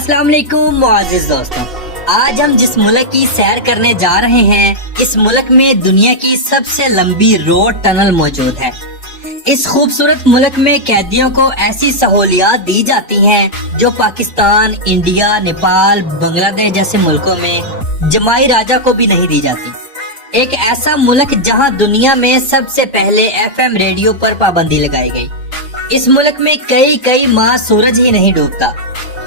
अस्सलाम वालेकुम मुअज़्ज़िज़ दोस्तों, आज हम जिस मुल्क की सैर करने जा रहे हैं, इस मुल्क में दुनिया की सबसे लंबी रोड टनल मौजूद है। इस खूबसूरत मुल्क में कैदियों को ऐसी सहूलियात दी जाती हैं जो पाकिस्तान, इंडिया, नेपाल, बांग्लादेश जैसे मुल्कों में जमाई राजा को भी नहीं दी जाती। एक ऐसा मुल्क जहां दुनिया में सबसे पहले FM रेडियो पर पाबंदी लगाई गई। इस मुल्क में कई माह सूरज ही नहीं डूबता।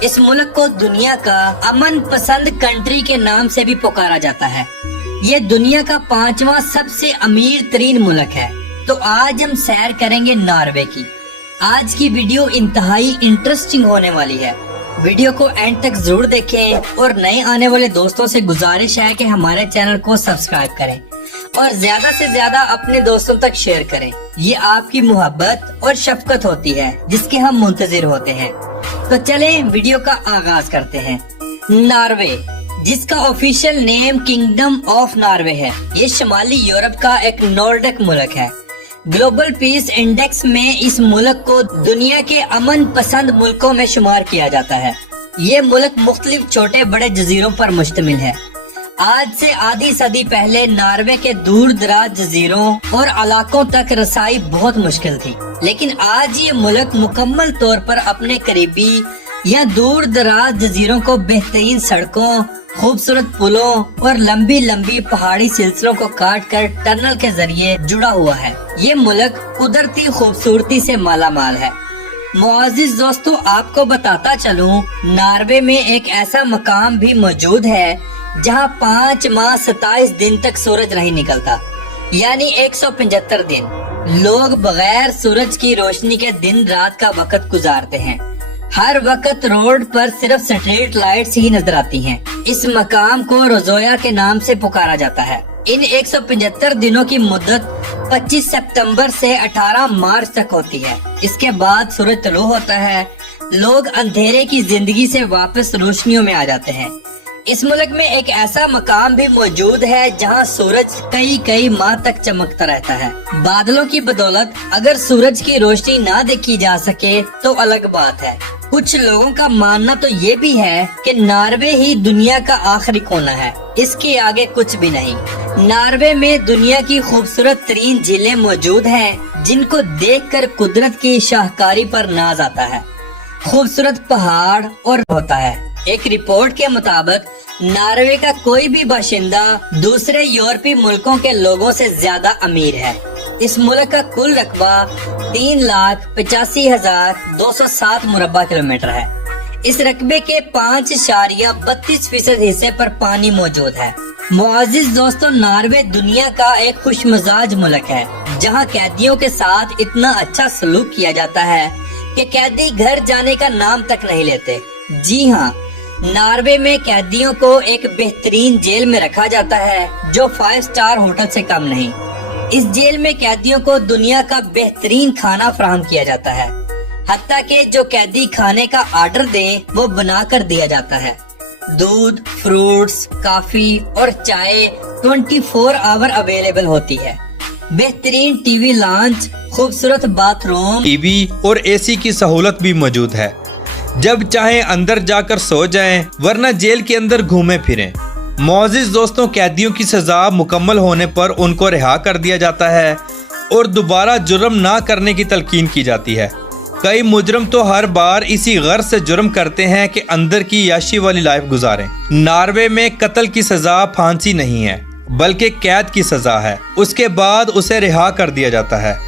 इस मुल्क को दुनिया का अमन पसंद कंट्री के नाम से भी पुकारा जाता है। ये दुनिया का 5वां सबसे अमीर तरीन मुल्क है। तो आज हम सैर करेंगे नॉर्वे की। आज की वीडियो इंतहाई इंटरेस्टिंग होने वाली है। वीडियो को एंड तक जरूर देखें और नए आने वाले दोस्तों से गुजारिश है कि हमारे चैनल को सब्सक्राइब करें और ज्यादा से ज्यादा अपने दोस्तों तक शेयर करें। ये आपकी मोहब्बत और शफकत होती है जिसके हम मुंतजिर होते हैं। तो चलें वीडियो का आगाज करते हैं। नॉर्वे, जिसका official name kingdom of Norway है, ये शुमाली यूरोप का एक नॉर्डिक मुल्क है। ग्लोबल पीस इंडेक्स में इस मुल्क को दुनिया के अमन पसंद मुल्कों में शुमार किया जाता है। ये मुल्क मुख्तलिफ छोटे बड़े जजीरों पर मुश्तमिल है। आज से आधी सदी पहले नॉर्वे के दूर दराज जजीरों और इलाकों तक रसाई बहुत मुश्किल थी, लेकिन आज ये मुल्क मुकम्मल तौर पर अपने करीबी या दूर दराज जजीरों को बेहतरीन सड़कों, खूबसूरत पुलों और लंबी लंबी पहाड़ी सिलसिलों को काट कर टनल के जरिए जुड़ा हुआ है। ये मुल्क कुदरती खूबसूरती से माला माल है। मुअज़्ज़िज़ दोस्तों, आपको बताता चलूं, नॉर्वे में एक ऐसा मकाम भी मौजूद है जहां 5 माह 27 दिन तक सूरज नहीं निकलता, यानी 175 दिन लोग बगैर सूरज की रोशनी के दिन रात का वक्त गुजारते हैं। हर वक्त रोड पर सिर्फ स्ट्रीट लाइट्स ही नजर आती हैं। इस मकाम को रोजोया के नाम से पुकारा जाता है। इन 175 दिनों की मुद्दत 25 सितंबर से 18 मार्च तक होती है। इसके बाद सूरज तुलू होता है। लोग अंधेरे की जिंदगी से वापस रोशनियों में आ जाते हैं। इस मुल्क में एक ऐसा मकाम भी मौजूद है जहां सूरज कई माह तक चमकता रहता है। बादलों की बदौलत अगर सूरज की रोशनी ना देखी जा सके तो अलग बात है। कुछ लोगों का मानना तो ये भी है कि नॉर्वे ही दुनिया का आखिरी कोना है, इसके आगे कुछ भी नहीं। नॉर्वे में दुनिया की खूबसूरत तरीन झीलें मौजूद हैं जिनको देखकर कुदरत की शाहकारी पर नाज आता है। खूबसूरत पहाड़ और होता है। एक रिपोर्ट के मुताबिक नॉर्वे का कोई भी बाशिंदा दूसरे यूरोपीय मुल्कों के लोगों से ज्यादा अमीर है। इस मुल्क का कुल रकबा 3,85,207 मुरब्बा किलोमीटर है। इस रकबे के 5.32% हिस्से पर पानी मौजूद है। मुअज़्ज़िज़ दोस्तों, नॉर्वे दुनिया का एक खुशमिजाज मुल्क है जहां कैदियों के साथ इतना अच्छा सलूक किया जाता है कि कैदी घर जाने का नाम तक नहीं लेते। जी हाँ, नॉर्वे में कैदियों को एक बेहतरीन जेल में रखा जाता है जो 5 स्टार होटल से कम नहीं। इस जेल में कैदियों को दुनिया का बेहतरीन खाना फराहम किया जाता है। हत्ता कि जो कैदी खाने का ऑर्डर दें वो बना कर दिया जाता है। दूध, फ्रूट्स, कॉफी और चाय 24 आवर अवेलेबल होती है। बेहतरीन टीवी लॉन्च, खूबसूरत बाथरूम, टीवी और AC की सहूलत भी मौजूद है। जब चाहे अंदर जाकर सो जाएं, वरना जेल के अंदर घूमे फिरें। मुअज़्ज़िज़ दोस्तों, कैदियों की सजा मुकम्मल होने पर उनको रिहा कर दिया जाता है और दोबारा जुर्म ना करने की तलकीन की जाती है। कई मुजरम तो हर बार इसी गर्ज से जुर्म करते हैं कि अंदर की याशी वाली लाइफ गुजारें। नॉर्वे में कत्ल की सजा फांसी नहीं है बल्कि कैद की सजा है। उसके बाद उसे रिहा कर दिया जाता है।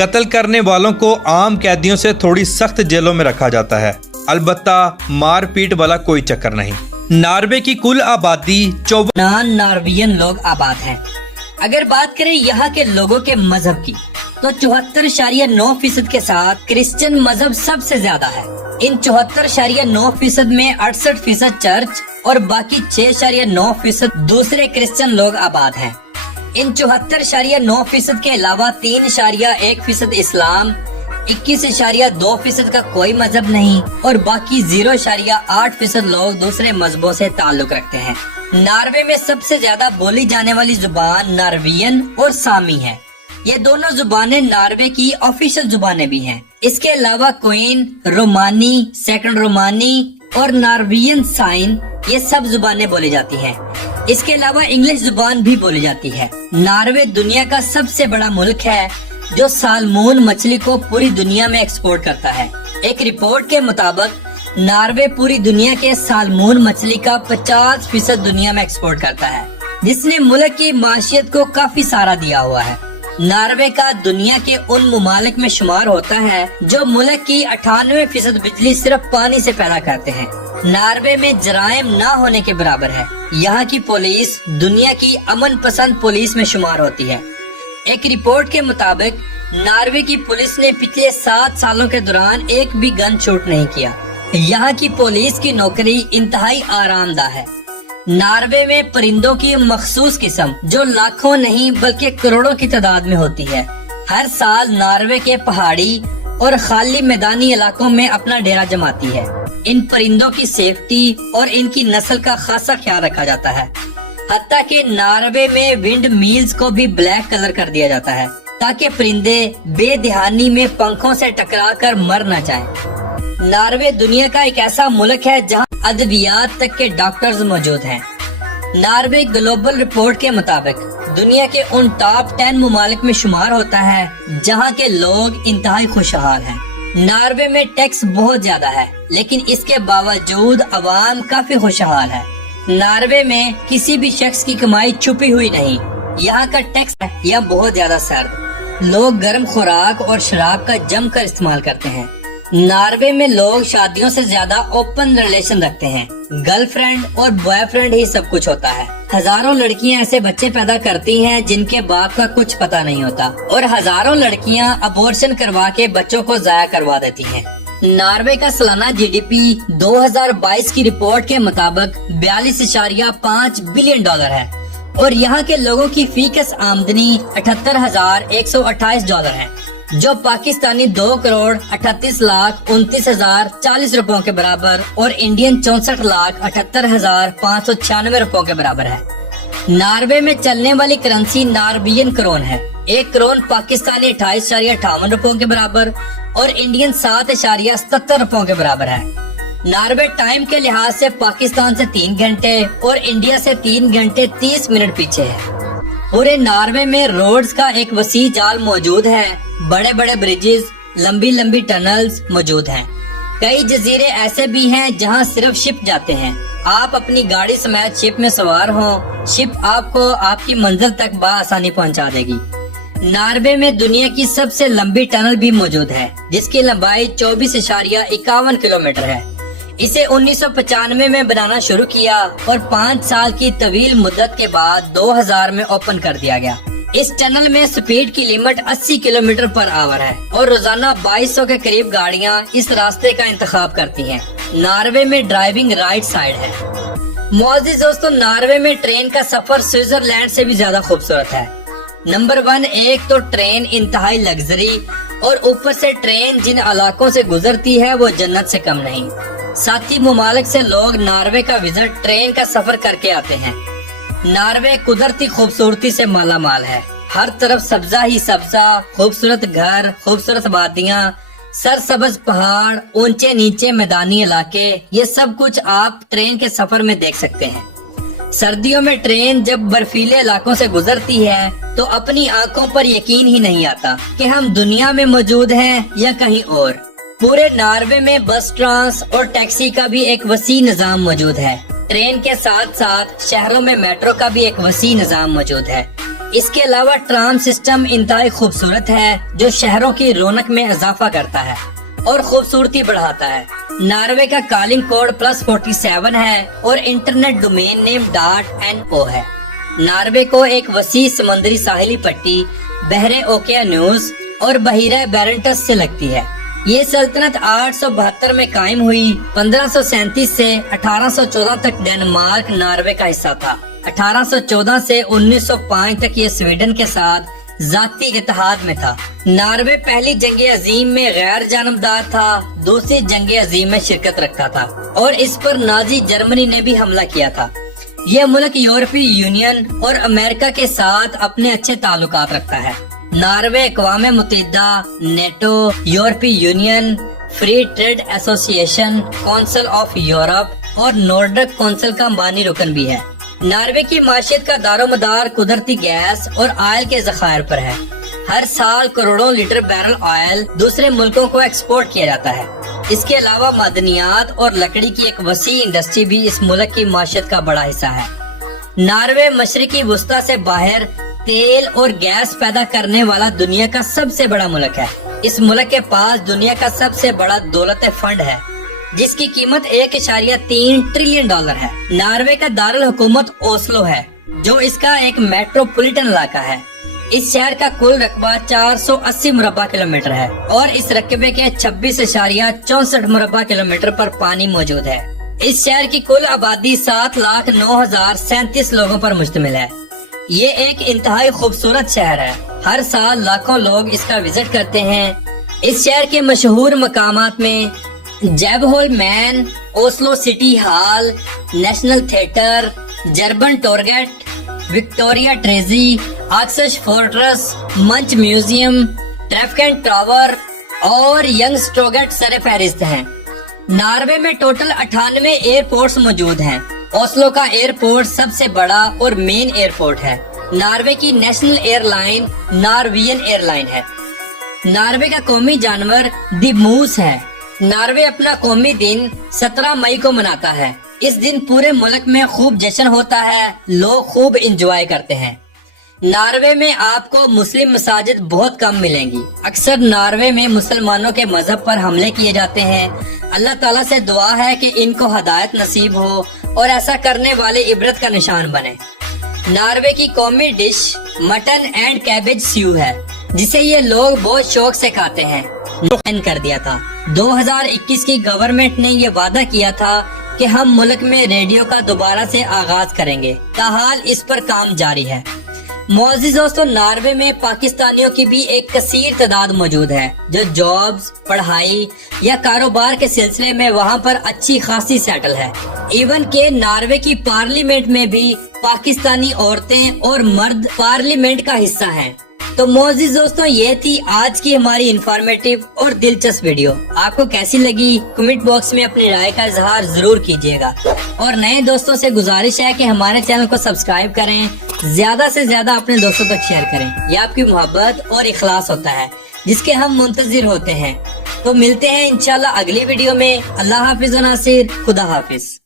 कत्ल करने वालों को आम कैदियों से थोड़ी सख्त जेलों में रखा जाता है, अलबत्ता मार पीट वाला कोई चक्कर नहीं। नॉर्वे की कुल आबादी 54 नॉर्वेजियन लोग आबाद हैं। अगर बात करें यहाँ के लोगों के मजहब की तो 74.9% के साथ क्रिश्चियन मजहब सबसे ज्यादा है। इन 74.9% में 68% चर्च और बाकी 6.9% दूसरे क्रिश्चियन लोग आबाद हैं। इन 74.9% के अलावा 3.1% इस्लाम, 21.2% का कोई मजहब नहीं और बाकी 0.8% लोग दूसरे मजहबों से ताल्लुक रखते हैं। नॉर्वे में सबसे ज्यादा बोली जाने वाली जुबान नॉर्वेजियन और सामी है। ये दोनों जुबानें नॉर्वे की ऑफिशियल जुबानें भी हैं। इसके अलावा क्वीन रोमानी, सेकंड रोमानी, اور نارویین سائن یہ سب زبانیں بولی جاتی ہیں۔ اس کے علاوہ انگلش زبان بھی بولی جاتی ہے۔ ناروے دنیا کا سب سے بڑا ملک ہے جو سالمون مچھلی کو پوری دنیا میں ایکسپورٹ کرتا ہے۔ ایک رپورٹ کے مطابق ناروے پوری دنیا کے سالمون مچھلی کا 50% دنیا میں ایکسپورٹ کرتا ہے، جس نے ملک کی معیشت کو کافی سہارا دیا ہوا ہے۔ ناروے کا دنیا کے ان ممالک میں شمار ہوتا ہے جو ملک کی 98% بجلی صرف پانی سے پیدا کرتے ہیں۔ ناروے میں جرائم نہ ہونے کے برابر ہے۔ یہاں کی پولیس دنیا کی امن پسند پولیس میں شمار ہوتی ہے۔ ایک رپورٹ کے مطابق ناروے کی پولیس نے پچھلے 7 سالوں کے دوران ایک بھی گن شوٹ نہیں کیا۔ یہاں کی پولیس کی نوکری انتہائی آرام دہ ہے۔ ناروے میں پرندوں کی مخصوص قسم جو لاکھوں نہیں بلکہ کروڑوں کی تعداد میں ہوتی ہے، ہر سال ناروے کے پہاڑی اور خالی میدانی علاقوں میں اپنا ڈیرا جماتی ہے۔ ان پرندوں کی سیفٹی اور ان کی نسل کا خاصا خیال رکھا جاتا ہے، حتیٰ کہ ناروے میں ونڈ میلز کو بھی بلیک کلر کر دیا جاتا ہے تاکہ پرندے بے دہانی میں پنکھوں سے ٹکرا کر مر نہ جائیں۔ ناروے دنیا کا ایک ایسا ملک ہے جہاں ادویات تک کے ڈاکٹرز موجود ہیں۔ ناروے گلوبل رپورٹ کے مطابق دنیا کے ان ٹاپ 10 ممالک میں شمار ہوتا ہے جہاں کے لوگ انتہائی خوشحال ہیں۔ ناروے میں ٹیکس بہت زیادہ ہے، لیکن اس کے باوجود عوام کافی خوشحال ہے۔ ناروے میں کسی بھی شخص کی کمائی چھپی ہوئی نہیں۔ یہاں کا ٹیکس یا بہت زیادہ سرد، لوگ گرم خوراک اور شراب کا جم کر استعمال کرتے ہیں۔ ناروے میں لوگ شادیوں سے زیادہ اوپن ریلیشن رکھتے ہیں، گرل فرینڈ اور بوائے فرینڈ ہی سب کچھ ہوتا ہے۔ ہزاروں لڑکیاں ایسے بچے پیدا کرتی ہیں جن کے باپ کا کچھ پتہ نہیں ہوتا، اور ہزاروں لڑکیاں ابورشن کروا کے بچوں کو ضائع کروا دیتی ہیں۔ ناروے کا سالانہ جی ڈی پی 2022 کی رپورٹ کے مطابق 42.5 بلین ڈالر ہے، اور یہاں کے لوگوں کی فی کس آمدنی 78,128 ڈالر ہے، جو پاکستانی 2,38,29,040 روپوں کے برابر اور انڈین 64,78,596 روپوں کے برابر ہے۔ ناروے میں چلنے والی کرنسی نارویین کرون ہے۔ 1 کرون پاکستانی 28.58 روپوں کے برابر اور انڈین 7.77 روپوں کے برابر ہے۔ ناروے ٹائم کے لحاظ سے پاکستان سے 3 گھنٹے اور انڈیا سے 3 گھنٹے 30 منٹ پیچھے ہے۔ پورے ناروے میں روڈز کا ایک وسیع جال موجود ہے، بڑے بڑے بریجز، لمبی لمبی ٹنلز موجود ہیں۔ کئی جزیرے ایسے بھی ہیں جہاں صرف شپ جاتے ہیں۔ آپ اپنی گاڑی سمیت شپ میں سوار ہوں، شپ آپ کو آپ کی منزل تک بآسانی پہنچا دے گی۔ ناروے میں دنیا کی سب سے لمبی ٹنل بھی موجود ہے، جس کی لمبائی 24.51 کلومیٹر ہے۔ اسے 1995 میں بنانا شروع کیا اور 5 سال کی طویل مدت کے بعد 2000 میں اوپن کر دیا گیا۔ اس ٹنل میں سپیڈ کی لیمٹ 80 کلومیٹر پر آور ہے، اور روزانہ 2200 کے قریب گاڑیاں اس راستے کا انتخاب کرتی ہیں۔ ناروے میں ڈرائیونگ رائٹ سائڈ ہے۔ معزز دوستو، ناروے میں ٹرین کا سفر سوئٹزرلینڈ سے بھی زیادہ خوبصورت ہے۔ نمبر 1، ایک تو ٹرین انتہائی لگژری، اور اوپر سے ٹرین جن علاقوں سے گزرتی ہے وہ جنت سے کم نہیں۔ ساتھی ممالک سے لوگ ناروے کا وزٹ ٹرین کا سفر کر کے آتے ہیں۔ ناروے قدرتی خوبصورتی سے مالا مال ہے۔ ہر طرف سبزہ ہی سبزہ، خوبصورت گھر، خوبصورت وادیاں، سرسبز پہاڑ، اونچے نیچے میدانی علاقے، یہ سب کچھ آپ ٹرین کے سفر میں دیکھ سکتے ہیں۔ سردیوں میں ٹرین جب برفیلے علاقوں سے گزرتی ہے تو اپنی آنکھوں پر یقین ہی نہیں آتا کہ ہم دنیا میں موجود ہیں یا کہیں اور۔ پورے ناروے میں بس ٹرانس اور ٹیکسی کا بھی ایک وسیع نظام موجود ہے۔ ٹرین کے ساتھ ساتھ شہروں میں میٹرو کا بھی ایک وسیع نظام موجود ہے۔ اس کے علاوہ ٹرام سسٹم انتہائی خوبصورت ہے جو شہروں کی رونق میں اضافہ کرتا ہے اور خوبصورتی بڑھاتا ہے۔ ناروے کا کالنگ کوڈ +47 ہے اور انٹرنیٹ ڈومین نیم .NO ہے۔ ناروے کو ایک وسیع سمندری ساحلی پٹی بحر اوقیانوس اور بحیرہ بیرنٹس سے لگتی ہے۔ یہ سلطنت 872 میں قائم ہوئی۔ 1537 سے 1814 تک ڈنمارک ناروے کا حصہ تھا۔ 1814 سے 1905 تک یہ سویڈن کے ساتھ ذاتی اتحاد میں تھا۔ ناروے پہلی جنگ عظیم میں غیر جانبدار تھا، دوسری جنگ عظیم میں شرکت رکھتا تھا اور اس پر نازی جرمنی نے بھی حملہ کیا تھا۔ یہ ملک یورپی یونین اور امریکہ کے ساتھ اپنے اچھے تعلقات رکھتا ہے۔ ناروے اقوام متحدہ، نیٹو، یورپی union, free trade association, council of Europe और नॉर्डिक काउंसिल का बानी रुकन भी है। नॉर्वे की माशियत का दारोमदार कुदरती गैस और ऑयल के जखायर पर है। हर साल करोड़ों लीटर बैरल ऑयल दूसरे मुल्कों को एक्सपोर्ट किया जाता है। इसके अलावा मादनियात और लकड़ी की एक वसी इंडस्ट्री भी इस मुल्क की माशियत का बड़ा हिस्सा है। नॉर्वे मशरिकी वस्ता से बाहर तेल और गैस पैदा करने वाला दुनिया का सबसे बड़ा मुल्क है। इस मुल्क के पास दुनिया का सबसे बड़ा दौलत फंड है, जिसकी कीमत 1.3 ट्रिलियन डॉलर है। नॉर्वे का दारुल हुकूमत ओस्लो है, जो इसका एक मेट्रोपॉलिटन इलाका है। इस शहर का कुल रकबा 480 मुरब्बा किलोमीटर है और इस रकबे के 26.64 मुरब्बा किलोमीटर पर पानी मौजूद है। इस शहर की कुल आबादी 7,09,037 लोगों पर मुश्तमिल है। ये एक इंतहाई खूबसूरत शहर है। हर साल लाखों लोग इसका विजिट करते हैं। इस शहर के मशहूर मकामात में जैबहोलमैन, Oslo city hall, national theatre, जर्बन टोरगेट, विक्टोरिया ट्रेजी, आक्सश फोर्ट्रेस, मंच म्यूजियम, ट्रेफकेंट टावर और यंग स्ट्रोगेट सर फहरिस्त हैं। नॉर्वे में टोटल 98 एयरपोर्ट्स मौजूद हैं। ओस्लो का एयरपोर्ट सबसे बड़ा और मेन एयरपोर्ट है। नॉर्वे की नेशनल एयरलाइन नॉर्वियन एयरलाइन है। नॉर्वे का कौमी जानवर दी मूस है। नॉर्वे अपना कौमी दिन 17 मई को मनाता है। इस दिन पूरे मुल्क में खूब जश्न होता है, लोग खूब इंजॉय करते हैं। नॉर्वे में आपको मुस्लिम मसाजिद बहुत कम मिलेंगी। अक्सर नॉर्वे में मुसलमानों के मजहब पर हमले किए जाते हैं। अल्लाह ताला से दुआ है कि इनको हदायत नसीब हो और ऐसा करने वाले इबरत का निशान बने। नॉर्वे की कौमी डिश मटन एंड कैबेज स्यू है, जिसे ये लोग बहुत शौक से खाते हैं। बैन कर दिया था। 2021 की गवर्नमेंट ने ये वादा किया था कि हम मुल्क में रेडियो का दोबारा से आगाज करेंगे। ताहाल इस पर काम जारी है। मोअज़्ज़िज़ दोस्तों, नॉर्वे में पाकिस्तानियों की भी एक कसीर तादाद मौजूद है, जो जॉब्स, पढ़ाई या कारोबार के सिलसिले में वहाँ पर अच्छी खासी सेटल है। इवन के नॉर्वे की पार्लियामेंट में भी पाकिस्तानी औरतें और मर्द पार्लियामेंट का हिस्सा हैं। तो मोअज़्ज़िज़ दोस्तों, ये थी आज की हमारी इंफॉर्मेटिव और दिलचस्प वीडियो। आपको कैसी लगी कमेंट बॉक्स में अपनी राय का इजहार जरूर कीजिएगा और नए दोस्तों से गुजारिश है कि हमारे चैनल को सब्सक्राइब करें, ज्यादा से ज्यादा अपने दोस्तों तक शेयर करें। ये आपकी मोहब्बत और इखलास होता है, जिसके हम मुंतजिर होते हैं। तो मिलते हैं इंशाल्लाह अगली वीडियो में। अल्लाह हाफिज व नासिर, खुदा हाफिज।